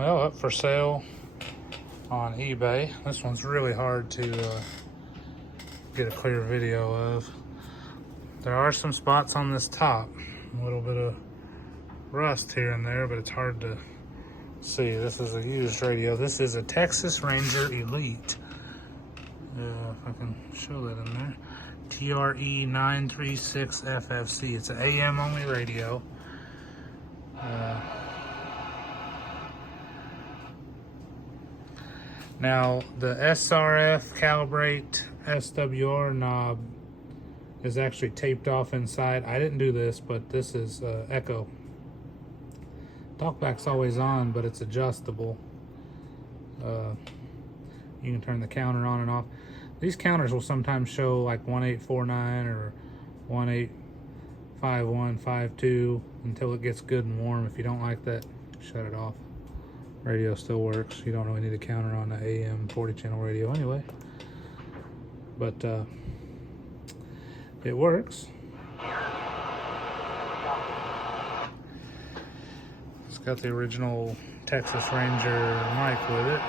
Well, up for sale on eBay. This one's really hard to get a clear video of. There are some spots on this top, a little bit of rust here and there, but it's hard to see. This is a used radio. This is a Texas Ranger Elite. If I can show that in there. TRE-936FFC. It's an AM only radio. Now the SRF calibrate SWR knob is actually taped off inside. I didn't do this, but this is echo. Talkback's always on, but it's adjustable. You can turn the counter on and off. These counters will sometimes show like 1849 or 185152 until it gets good and warm. If you don't like that, shut it off. Radio still works. You don't really need a counter on the AM 40 channel radio anyway. But it works. It's got the original Texas Ranger mic with it.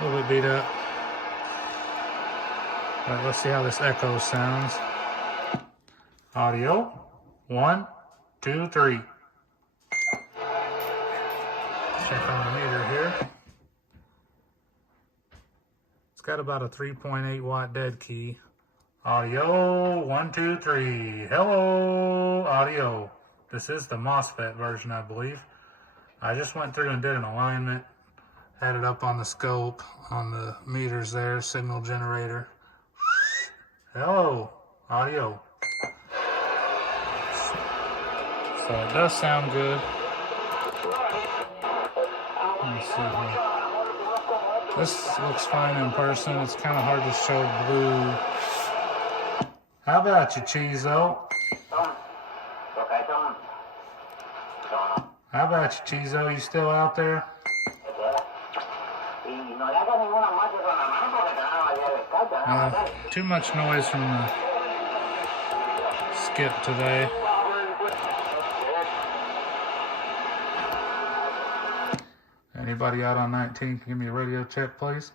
A little bit beat up. All right, let's see how this echo sounds. Audio, 1, 2, 3. Check on the meter here. It's got about a 3.8 watt dead key. Audio, 1, 2, 3. Hello, audio. This is the MOSFET version, I believe. I just went through and did an alignment. Had it up on the scope, on the meters there, signal generator. Hello, audio. So it does sound good. Let me see here. This looks fine in person. It's kind of hard to show blue. How about you, Chizo? How about you, Chizo? You still out there? Too much noise from the skip today. Anybody out on 19 can give me a radio check, please?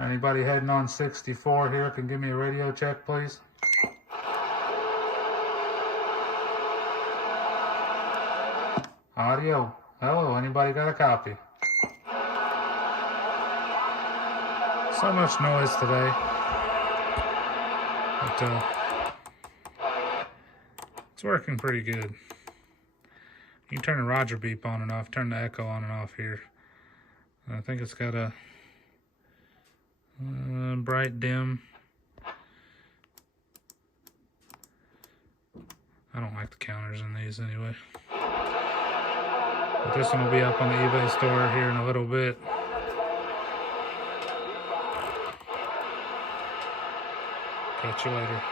Anybody heading on 64 here can give me a radio check, please? Audio. Hello, anybody got a copy? So much noise today. But it's working pretty good. You can turn the Roger beep on and off, turn the echo on and off here. I think it's got a bright dim. I don't like the counters in these anyway. But this one will be up on the eBay store here in a little bit. Catch you later.